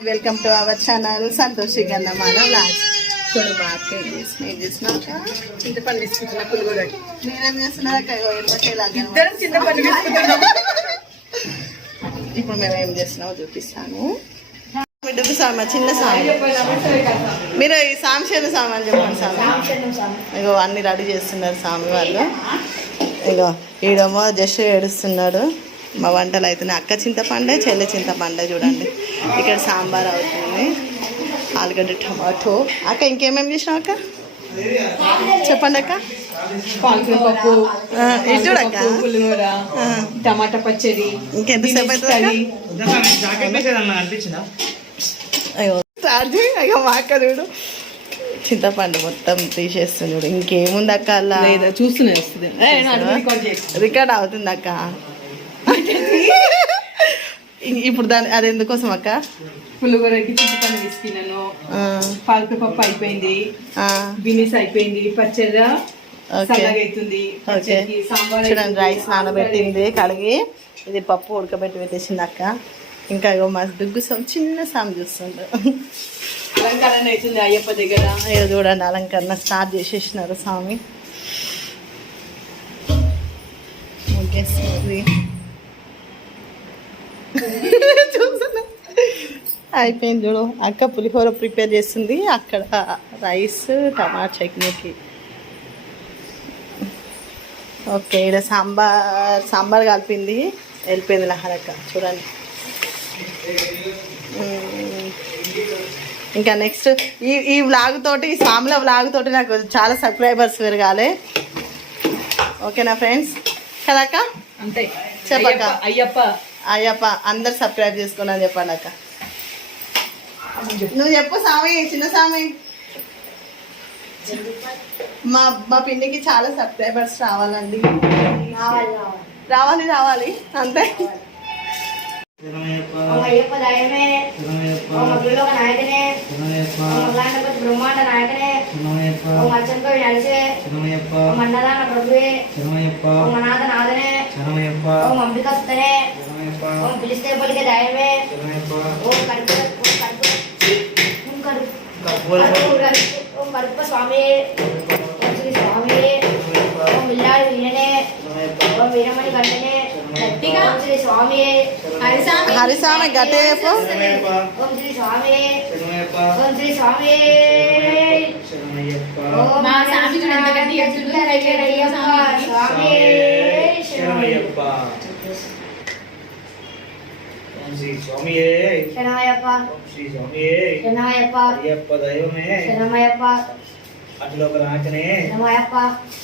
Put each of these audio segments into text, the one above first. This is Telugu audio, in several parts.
Welcome to our channel Santoshi Gandhamala vlogs. చూడు మార్కెట్ ఏం చేసినాక చింతపండు తీసుకుంటున్నా పులిగోర. మీరేం చేస్తున్నాక చింతపండు ఇప్పుడు మేము ఏం చేస్తున్నామో చూపిస్తాను. బిడ్డకు సామ చిన్న సామ, మీరు ఈ సాంశేను సామాన్ చెప్పండి. సామ ఇగో అన్ని రెడీ చేస్తున్నారు స్వామి వాళ్ళు. ఇగో ఈడమో జస్ట్ ఏడుస్తున్నాడు. మా వంటలు అవుతున్నాయి. అక్క చింతపండే చెల్లె చింతపండే. చూడండి ఇక్కడ సాంబార్ అవుతుంది, ఆలుగడ్డ టమాటో. అక్క ఇంకేమేమి చేసినావు అక్క చెప్పండి అక్క. పాలకూరపప్పు, చూడక్క పులిహోర, టమాటా పచ్చడి. ఇంకెంతసేపు అవుతుంది? అయ్యో స్టార్ట్ చేయి. అయ్యో మా అక్క చూడు చింతపండు మొత్తం తీసేస్తుంది. చూడు ఇంకేముంది అక్క అలా చూస్తూనే రికార్డ్ అవుతుంది అక్క. ఇప్పుడు దాని అది ఎందుకోసం అక్క? పులిహోరకి చింతపండు తీసుకున్నాను, పాలకూరపప్పు అయిపోయింది, బినీస్ అయిపోయింది, పచ్చడి అవుతుంది. చూడండి రైస్ నానబెట్టింది కడిగి, ఇది పప్పు ఉడకబెట్టి పెట్టేసింది అక్క. ఇంకా ఇగో మా దుగ్గు చిన్న సాము చూస్తుండ్రు. అలంకరణ అవుతుంది అయ్యప్ప దగ్గర. ఏదో చూడండి అలంకరణ స్టార్ట్ చేసేసినారు స్వామి. ముగ్గేస్తుంది చూస్తున్నా. అయిపోయింది చూడు. అక్క పులిహోర ప్రిపేర్ చేస్తుంది, అక్కడ రైస్ టమాటా చట్నీకి. ఓకే ఇక్కడ సాంబార్ కలిపింది వెళ్ళిపోయింది లహరక్క. చూడండి ఇంకా నెక్స్ట్ ఈ వ్లాగ్ తోటి, ఈ సాంబార్ వ్లాగ్ తోటి నాకు చాలా సబ్స్క్రైబర్స్ పెరగాలి. ఓకేనా ఫ్రెండ్స్? కదక్క అంతే చెప్పక్క. అయ్యప్ప అందరు సబ్స్క్రైబ్ చేసుకున్నాను చెప్పండి అక్క. నువ్వు చెప్పు స్వామి, చిన్న స్వామి. మా పిండికి చాలా సబ్స్క్రైబర్స్ రావాలండి. రావాలి అంతే. బ్రహ్మాండ నాయకనే మండలాన ప్రభువే మనాథ నాథనే ఓం అంబికస్తనే ఓం పిలిస్తే పలికే దైవమే ఓం ఓం కడుప స్వామి ఓం శ్రీ స్వామి ఓం విల్లాడి వీణనే ఓం వీరమణి గంటనే ఓం శ్రీ స్వామి హరిస్వామి గట్టేపు ఓం శ్రీ స్వామి ఓం శ్రీ స్వామి ఓం స్వామి శ్రీ స్వామియే శరణమయ్యప్ప శ్రీ స్వామియే శరణమయ్యప్ప అయ్యప్ప దైవమే శరణమయ్యప్ప అఖిలోక నాయకనే శరణమయ్యప్ప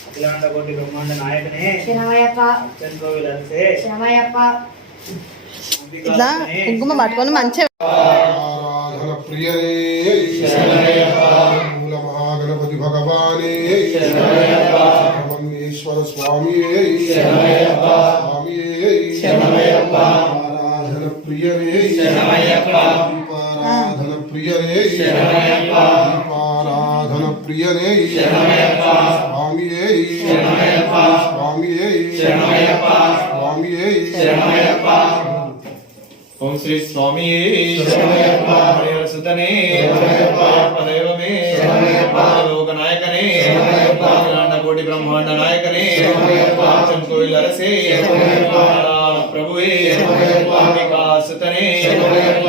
అఖిలాండ కోటి బ్రహ్మాండ నాయకనే శరణమయ్యప్ప చెంకోవిల్ అరసే శరణమయ్యప్ప. ఇట్లా కుంకుమ పట్టుకొని మంచిగా ఆరాధన ప్రియనే శరణమయ్యప్ప మూల మహాగణపతి భగవానే శరణమయ్యప్ప బ్రహ్మేశ్వర స్వామియే శరణమయ్యప్ప స్వామియే శరణమయ్యప్ప ఆరాధన ప్రియనే శరణమయ్యప్ప ఆరాధన ప్రియనే శరణమయ్యప్ప ఆరాధన ప్రియనే శరణమయ్యప్ప స్వామియే శరణమయ్యప్ప స్వామియే శరణమయ్యప్ప స్వామియే శరణమయ్యప్ప. ఓం శ్రీ స్వామియే శరణమయ్యప్ప హరిహర సుతనే శరణమయ్యప్ప దైవమే శరణమయ్యప్ప లోక నాయకనే శరణమయ్యప్ప అఖిలాండ కోటి బ్రహ్మాండ నాయకనే శరణమయ్యప్ప చెంకోవిల్ అరసే శరణమయ్యప్ప ప్రభువే శరణమయ్యప్ప అంబికా సుతనే శరణమయ్యప్ప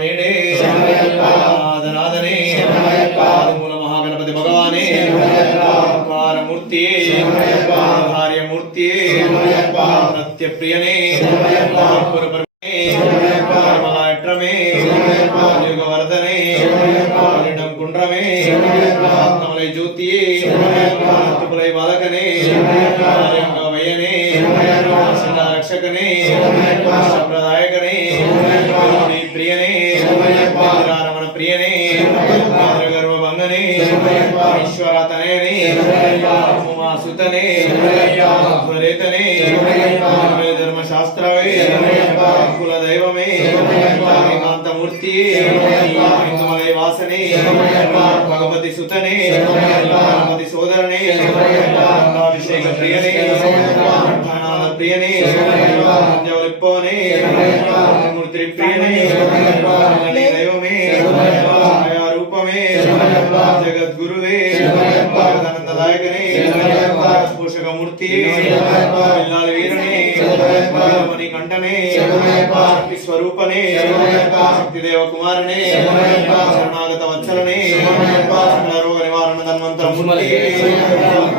మేడే శరణమయ్యప్ప నాదనాదనే శరణమయ్యప్ప మూల మహాగణపతి భగవానే శరణమయ్యప్ప కారమూర్తియే శరణమయ్యప్ప కార్యమూర్తియే శరణమయ్యప్ప సత్యప్రియనే శరణమయ్యప్ప పురపరమే మహాట్రమే యుగవర్ధనే పరిణం కుండ్రమే కమలై జ్యోతియే తుపులై బాలకనే వయ్యనే రక్షకనే ప్రదాయకనే ప్రియనే రమణ ప్రియనే గర్వభంగనే ఈశ్వరతనయనే ఉమాసుతనే ధ్వరేతనే ధర్మశాస్త్రవే కుల దైవమే ఏకాంతమూర్తియే హిందుమలై వాసనే భగవతి సుతనే భగవతి సోదరనే అభిషేక ప్రియనే ప్రియనే మూర్తి ప్రియనే జగద్గురువే జగదానందదాయకనే పోషకమూర్తి పిల్లాల వీరనే మణి కంఠనే శక్తి స్వరూపనే శక్తిదేవ కుమారనే శరణాగత వత్సలనే రోగ నివారణ ధన్వంతర మూర్తి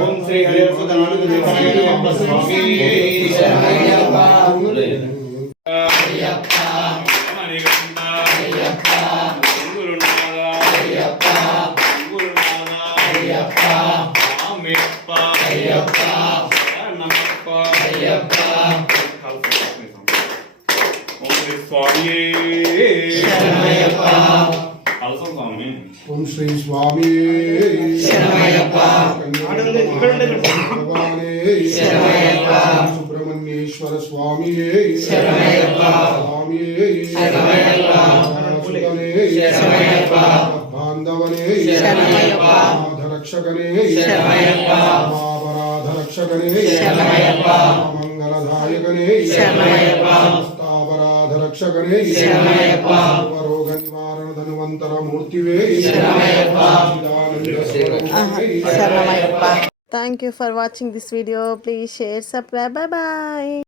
ఓం శ్రీ హరిహరసుతనానంద స్వామి ఓం శ్రీ స్వామి భగవానే సుబ్రహ్మణ్యేశ్వర స్వామి స్వామి బాంధవనే రక్షకనే అపరాధరక్షకనే మంగళదాయకనే స్థావరాధరక్షకనే రోగ నివారణ ధన్వంతర మూర్తివే శరణమయ్యప్ప. Thank you for watching this video. Please share, subscribe. Bye bye.